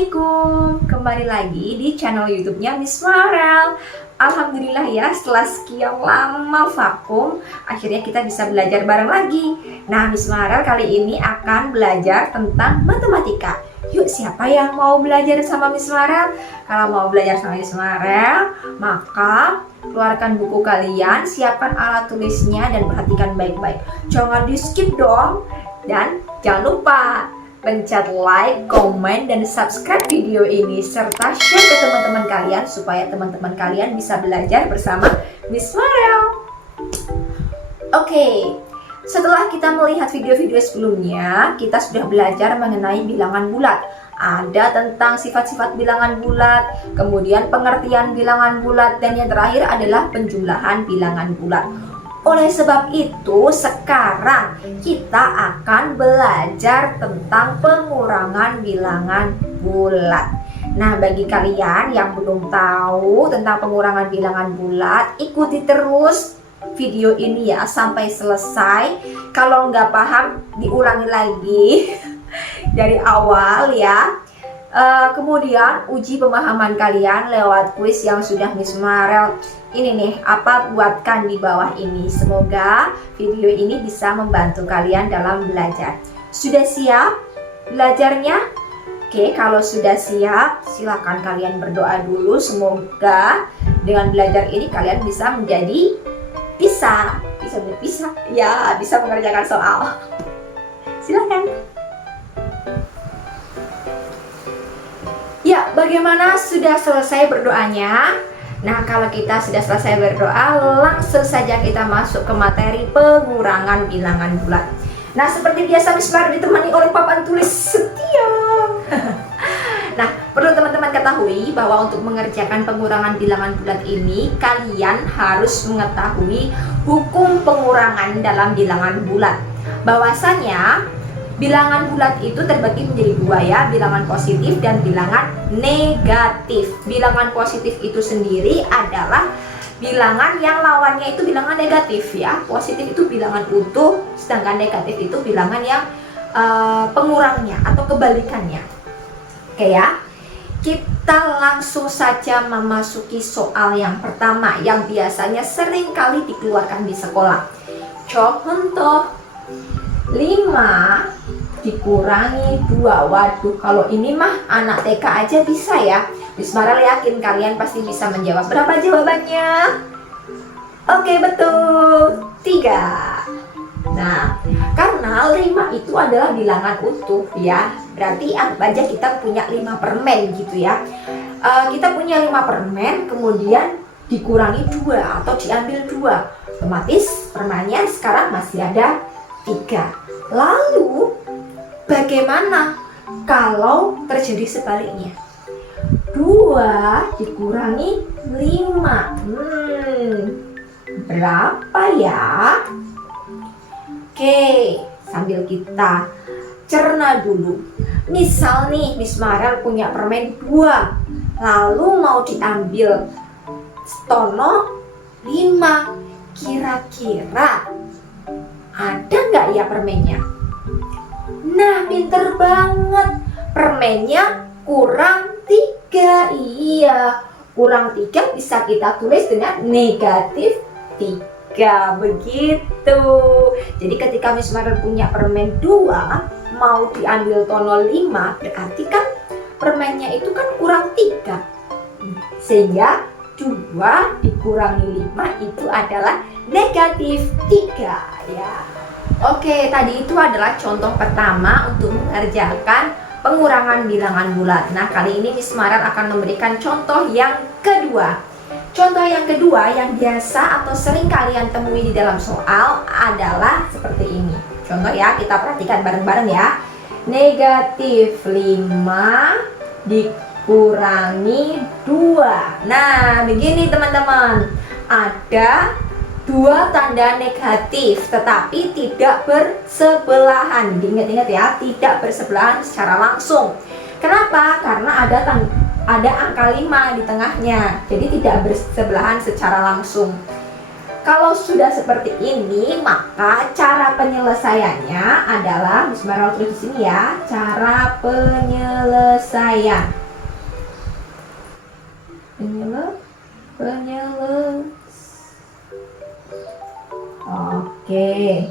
Assalamualaikum, kembali lagi di channel YouTube-nya Miss Farel. Alhamdulillah ya, setelah sekian lama vakum, akhirnya kita bisa belajar bareng lagi. Nah, Miss Farel kali ini akan belajar tentang matematika. Yuk, siapa yang mau belajar sama Miss Farel? Kalau mau belajar sama Miss Farel, maka keluarkan buku kalian, siapkan alat tulisnya, dan perhatikan baik-baik. Jangan di skip dong. Dan jangan lupa pencet like, komen, dan subscribe video ini serta share ke teman-teman kalian supaya teman-teman kalian bisa belajar bersama Miss Farel. Oke, setelah kita melihat video-video sebelumnya, kita sudah belajar mengenai bilangan bulat. Ada tentang sifat-sifat bilangan bulat, kemudian pengertian bilangan bulat, dan yang terakhir adalah penjumlahan bilangan bulat. Oleh sebab itu, sekarang kita akan belajar tentang pengurangan bilangan bulat. Nah, bagi kalian yang belum tahu tentang pengurangan bilangan bulat, ikuti terus video ini ya sampai selesai. Kalau nggak paham, diulangi lagi dari awal ya. Kemudian uji pemahaman kalian lewat kuis yang sudah Miss Farel ini nih buatkan di bawah ini. Semoga video ini bisa membantu kalian dalam belajar. Sudah siap belajarnya? Oke, kalau sudah siap, silakan kalian berdoa dulu. Semoga dengan belajar ini kalian bisa bisa mengerjakan soal. Silakan. Ya, bagaimana sudah selesai berdoanya? Nah, kalau kita sudah selesai berdoa, langsung saja kita masuk ke materi pengurangan bilangan bulat. Nah, seperti biasa Miss Farel ditemani oleh papan tulis setia. Nah, perlu teman-teman ketahui bahwa untuk mengerjakan pengurangan bilangan bulat ini, kalian harus mengetahui hukum pengurangan dalam bilangan bulat. Bahwasanya bilangan bulat itu terbagi menjadi dua ya, bilangan positif dan bilangan negatif. Bilangan positif itu sendiri adalah bilangan yang lawannya itu bilangan negatif ya. Positif itu bilangan utuh, sedangkan negatif itu bilangan yang pengurangnya atau kebalikannya. Oke ya, kita langsung saja memasuki soal yang pertama yang biasanya sering kali dikeluarkan di sekolah. Contoh 5 dikurangi 2. Waduh, kalau ini mah anak TK aja bisa ya. Miss Farel yakin kalian pasti bisa menjawab. Berapa jawabannya? Oke, betul, 3. Nah, karena 5 itu adalah bilangan utuh ya, berarti anggap aja kita punya 5 permen gitu ya. Kita punya 5 permen, kemudian dikurangi 2 atau diambil 2, otomatis permennya sekarang masih ada 3. Lalu bagaimana kalau terjadi sebaliknya? 2 dikurangi 5. Berapa ya? Oke, sambil kita cerna dulu. Misal nih Miss Farel punya permen 2, lalu mau diambil Stono 5. Kira-kira ada nggak ya permennya? Nah, pinter banget. Permennya kurang 3. Iya, kurang 3 bisa kita tulis dengan negatif 3. Begitu. Jadi ketika Miss Farel punya permen 2, mau diambil Tono 5, berarti kan permennya itu kan kurang 3. Sehingga 2 dikurangi 5 itu adalah negatif 3 ya. Oke, tadi itu adalah contoh pertama untuk mengerjakan pengurangan bilangan bulat. Nah, kali ini Miss Farel akan memberikan contoh yang kedua. Contoh yang kedua yang biasa atau sering kalian temui di dalam soal adalah seperti ini. Contoh ya, kita perhatikan bareng-bareng ya. Negatif 5 dikurangi 2. Nah, begini teman-teman. Ada 2 tanda negatif tetapi tidak bersebelahan. Diingat-ingat ya, tidak bersebelahan secara langsung. Kenapa? Karena ada angka 5 di tengahnya, jadi tidak bersebelahan secara langsung. Kalau sudah seperti ini, maka cara penyelesaiannya adalah Miss Marel tulis di sini ya, cara penyelesaian. Oke.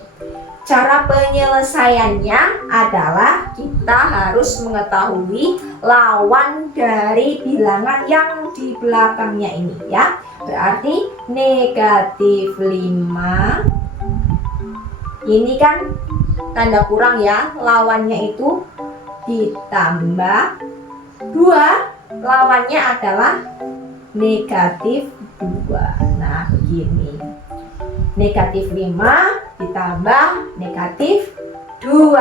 Cara penyelesaiannya adalah kita harus mengetahui lawan dari bilangan yang di belakangnya ini ya. Berarti negatif 5. Ini kan tanda kurang ya. Lawannya itu ditambah 2. Lawannya adalah negatif 2. Nah, begini. Negatif 5 ditambah negatif 2.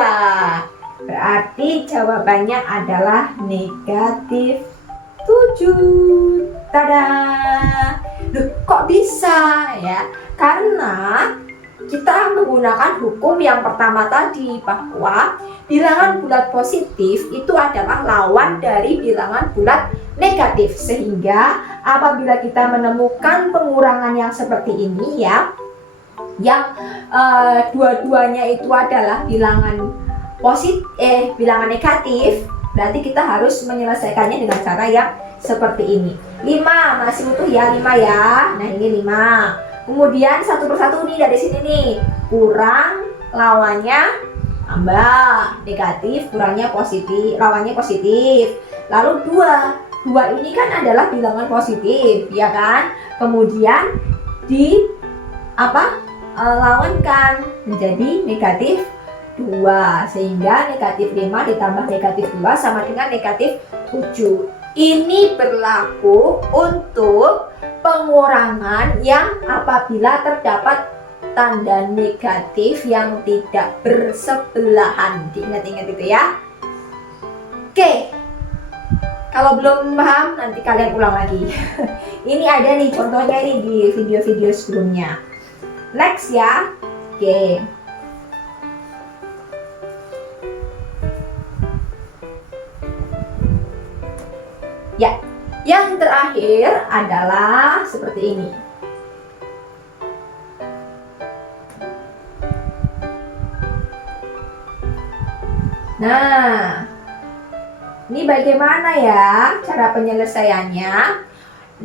Berarti jawabannya adalah negatif 7. Tada! Loh, kok bisa ya? Karena kita menggunakan hukum yang pertama tadi, bahwa bilangan bulat positif itu adalah lawan dari bilangan bulat negatif. Sehingga apabila kita menemukan pengurangan yang seperti ini ya, yang dua-duanya itu adalah bilangan bilangan negatif, berarti kita harus menyelesaikannya dengan cara yang seperti ini. 5 masih utuh ya, 5 ya. Nah, ini 5. Kemudian satu persatu nih dari sini nih, kurang lawannya tambah negatif, kurangnya positif, lawannya positif. Lalu 2 ini kan adalah bilangan positif ya kan. Kemudian di lawankan menjadi negatif 2, sehingga negatif 5 ditambah negatif 2 sama dengan negatif 7. Ini berlaku untuk pengurangan yang apabila terdapat tanda negatif yang tidak bersebelahan. Diingat-ingat itu ya. Oke, kalau belum paham nanti kalian ulang lagi. Ini ada nih contohnya ini di video-video sebelumnya. Next ya. Oke. Ya, yang terakhir adalah seperti ini. Nah, ini bagaimana ya cara penyelesaiannya?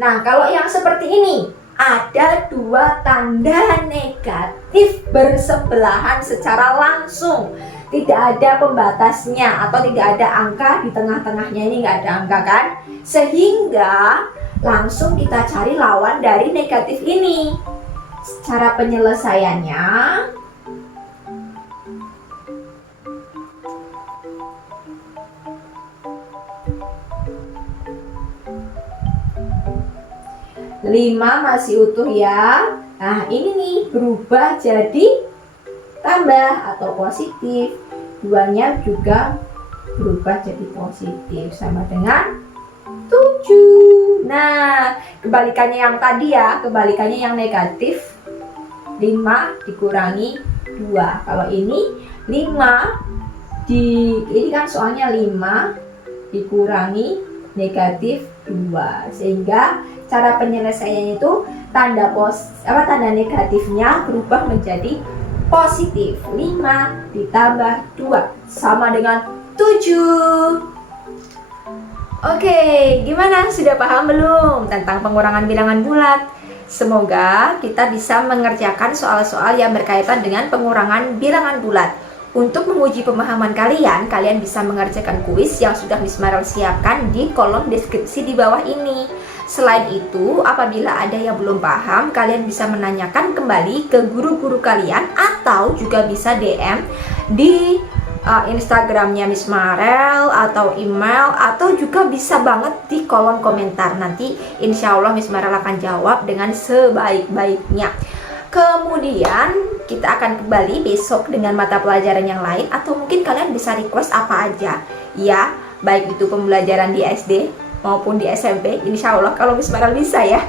Nah, kalau yang seperti ini, ada 2 tanda negatif bersebelahan secara langsung, tidak ada pembatasnya atau tidak ada angka di tengah-tengahnya, ini nggak ada angka kan, sehingga langsung kita cari lawan dari negatif ini. Cara penyelesaiannya lima masih utuh ya. Nah, ini nih berubah jadi tambah atau positif. 2-nya juga berubah jadi positif sama dengan 7. Nah, kebalikannya yang tadi ya, kebalikannya yang negatif 5 dikurangi 2. Kalau ini 5 ini kan soalnya 5 dikurangi negatif 2, sehingga cara penyelesaiannya itu tanda negatifnya berubah menjadi positif. 5 ditambah 2 sama dengan 7. Oke, gimana? Sudah paham belum tentang pengurangan bilangan bulat? Semoga kita bisa mengerjakan soal-soal yang berkaitan dengan pengurangan bilangan bulat. Untuk menguji pemahaman kalian, kalian bisa mengerjakan kuis yang sudah Miss Marel siapkan di kolom deskripsi di bawah ini. Selain itu, apabila ada yang belum paham, kalian bisa menanyakan kembali ke guru-guru kalian atau juga bisa DM di Instagramnya Miss Marel atau email, atau juga bisa banget di kolom komentar. Nanti insya Allah Miss Marel akan jawab dengan sebaik-baiknya. Kemudian kita akan kembali besok dengan mata pelajaran yang lain, atau mungkin kalian bisa request apa aja ya, baik itu pembelajaran di SD maupun di SMP. Insya Allah kalau Miss Marel bisa ya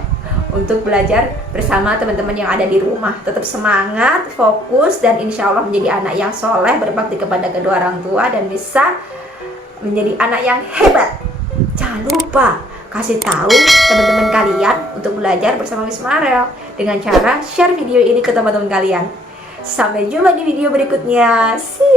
untuk belajar bersama teman-teman yang ada di rumah. Tetap semangat, fokus, dan insya Allah menjadi anak yang soleh, berbakti kepada kedua orang tua, dan bisa menjadi anak yang hebat. Jangan lupa, kasih tahu teman-teman kalian untuk belajar bersama Miss Marel dengan cara share video ini ke teman-teman kalian. Sampai jumpa di video berikutnya. See you.